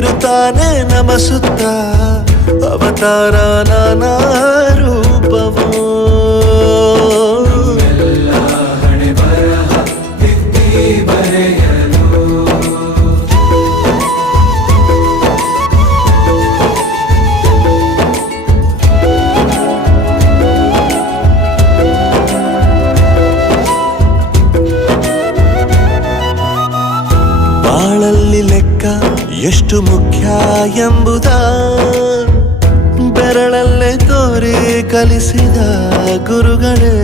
ಇರುತ್ತಾನೆ ನಮಸುತ್ತ ಅವತಾರ ನಾನಾ ರೂಪವೋ ಬಾಳಲ್ಲಿ ಲೆಕ್ಕ ಎಷ್ಟು ಮುಖ್ಯ ಎಂಬುದ ಬೆರಳಲ್ಲೇ ತೋರಿ ಕಲಿಸಿದ ಗುರುಗಳೇ